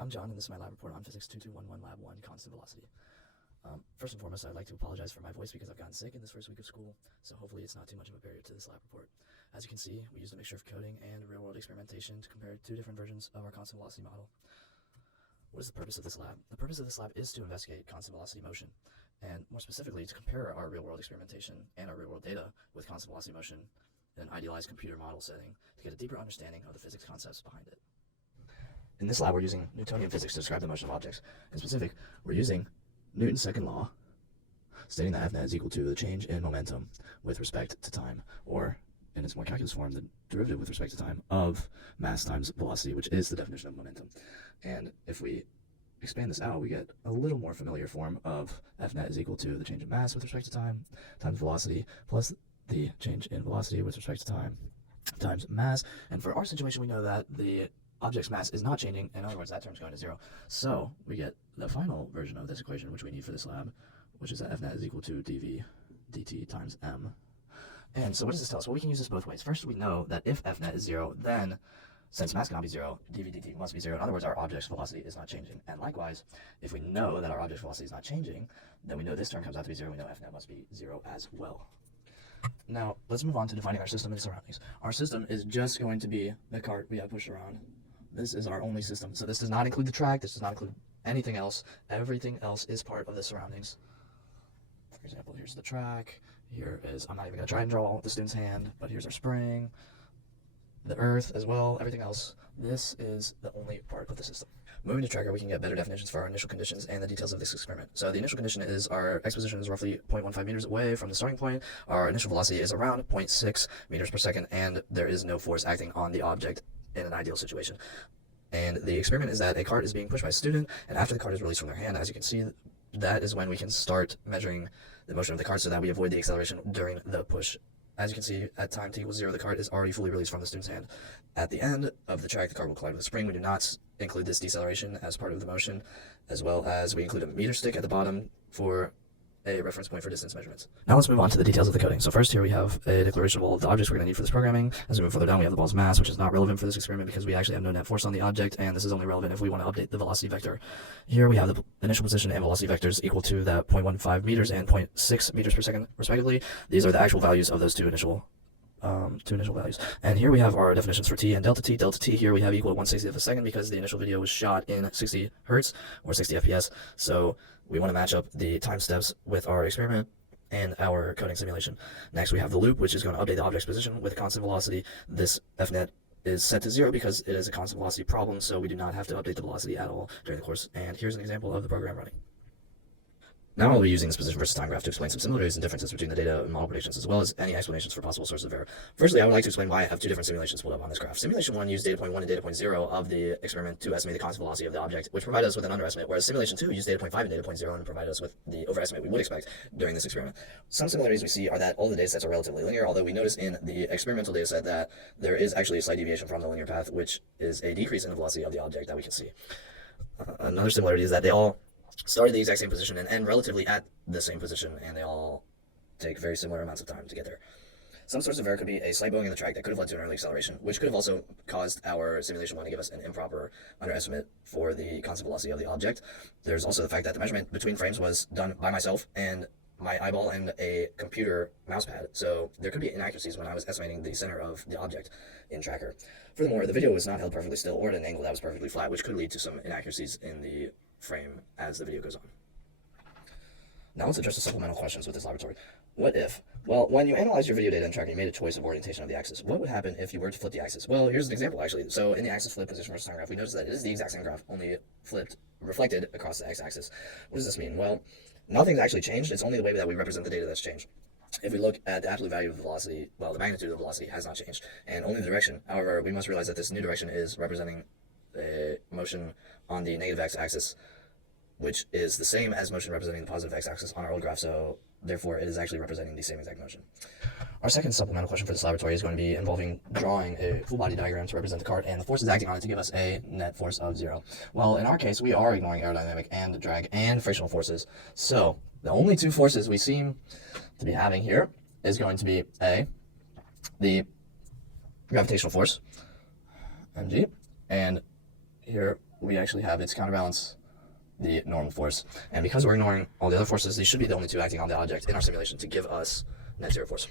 I'm John, and this is my lab report on Physics 2211 Lab 1 Constant Velocity. First and foremost, I'd like to apologize for my voice because I've gotten sick in this first week of school, so hopefully it's not too much of a barrier to this lab report. As you can see, we used a mixture of coding and real-world experimentation to compare two different versions of our constant velocity model. What is the purpose of this lab? The purpose of this lab is to investigate constant velocity motion, and more specifically, to compare our real-world experimentation and our real-world data with constant velocity motion in an idealized computer model setting to get a deeper understanding of the physics concepts behind it. In this lab, we're using Newtonian physics to describe the motion of objects. In specific, we're using Newton's second law, stating that F net is equal to the change in momentum with respect to time, or in its more calculus form, the derivative with respect to time of mass times velocity, which is the definition of momentum. And if we expand this out, we get a little more familiar form of F net is equal to the change in mass with respect to time times velocity plus the change in velocity with respect to time times mass. And for our situation, we know that the object's mass is not changing. In other words, that term's going to zero. So we get the final version of this equation, which we need for this lab, which is that F net is equal to dv dt times m. And so what does this tell us? Well, we can use this both ways. First, we know that if F net is zero, then since mass cannot be zero, dv dt must be zero. In other words, our object's velocity is not changing. And likewise, if we know that our object's velocity is not changing, then we know this term comes out to be zero. We know F net must be zero as well. Now, let's move on to defining our system and its surroundings. Our system is just going to be the cart we have pushed around. This is our only system. So this does not include the track. This does not include anything else. Everything else is part of the surroundings. For example, here's the track. Here is, I'm not even going to try and draw the student's hand, but here's our spring, the earth as well, everything else. This is the only part of the system. Moving to tracker, we can get better definitions for our initial conditions and the details of this experiment. So the initial condition is our x position is roughly 0.15 meters away from the starting point. Our initial velocity is around 0.6 meters per second, and there is no force acting on the object in an ideal situation. And the experiment is that a cart is being pushed by a student, and after the cart is released from their hand, as you can see, that is when we can start measuring the motion of the cart so that we avoid the acceleration during the push. As you can see, at time t equals 0, the cart is already fully released from the student's hand. At the end of the track, the cart will collide with the spring. We do not include this deceleration as part of the motion, as well as we include a meter stick at the bottom for a reference point for distance measurements. Now let's move on to the details of the coding. So first here we have a declaration of all of the objects we're going to need for this programming. As we move further down, we have the ball's mass, which is not relevant for this experiment because we actually have no net force on the object, and this is only relevant if we want to update the velocity vector. Here we have the initial position and velocity vectors equal to that 0.15 meters and 0.6 meters per second, respectively. These are the actual values of those two initial values. And here we have our definitions for t and delta t. Delta t here we have equal to 1/60th of a second because the initial video was shot in 60 hertz or 60 fps. So we want to match up the time steps with our experiment and our coding simulation. Next, we have the loop, which is going to update the object's position with constant velocity. This F net is set to 0 because it is a constant velocity problem, so we do not have to update the velocity at all during the course. And here's an example of the program running. Now I'll be using this position versus time graph to explain some similarities and differences between the data and model predictions, as well as any explanations for possible sources of error. Firstly, I would like to explain why I have two different simulations pulled up on this graph. Simulation 1 used data point 1 and data point 0 of the experiment to estimate the constant velocity of the object, which provided us with an underestimate, whereas simulation 2 used data point 5 and data point 0 and provided us with the overestimate we would expect during this experiment. Some similarities we see are that all the data sets are relatively linear, although we notice in the experimental data set that there is actually a slight deviation from the linear path, which is a decrease in the velocity of the object that we can see. Another similarity is that they all start at the exact same position and end relatively at the same position, and they all take very similar amounts of time to get there. Some source of error could be a slight bowing in the track that could have led to an early acceleration, which could have also caused our simulation 1 to give us an improper underestimate for the constant velocity of the object. There's also the fact that the measurement between frames was done by myself and my eyeball and a computer mouse pad, so there could be inaccuracies when I was estimating the center of the object in tracker. Furthermore, the video was not held perfectly still or at an angle that was perfectly flat, which could lead to some inaccuracies in the frame as the video goes on. Now let's address the supplemental questions with this laboratory. What if? Well, when you analyze your video data in tracker, you made a choice of orientation of the axis. What would happen if you were to flip the axis? Well, here's an example actually. So in the axis flip position versus time graph, we notice that it is the exact same graph, only flipped, reflected across the x-axis. What does this mean? Well, nothing's actually changed. It's only the way that we represent the data that's changed. If we look at the absolute value of the velocity, well, the magnitude of the velocity has not changed, and only the direction. However, we must realize that this new direction is representing a motion on the negative x-axis, which is the same as motion representing the positive x-axis on our old graph, so therefore it is actually representing the same exact motion. Our second supplemental question for this laboratory is going to be involving drawing a full body diagram to represent the cart and the forces acting on it to give us a net force of 0. Well, in our case, we are ignoring aerodynamic and drag and frictional forces, so the only two forces we seem to be having here is going to be A, the gravitational force, mg, and here we actually have its counterbalance, the normal force. And because we're ignoring all the other forces, these should be the only two acting on the object in our simulation to give us net zero force.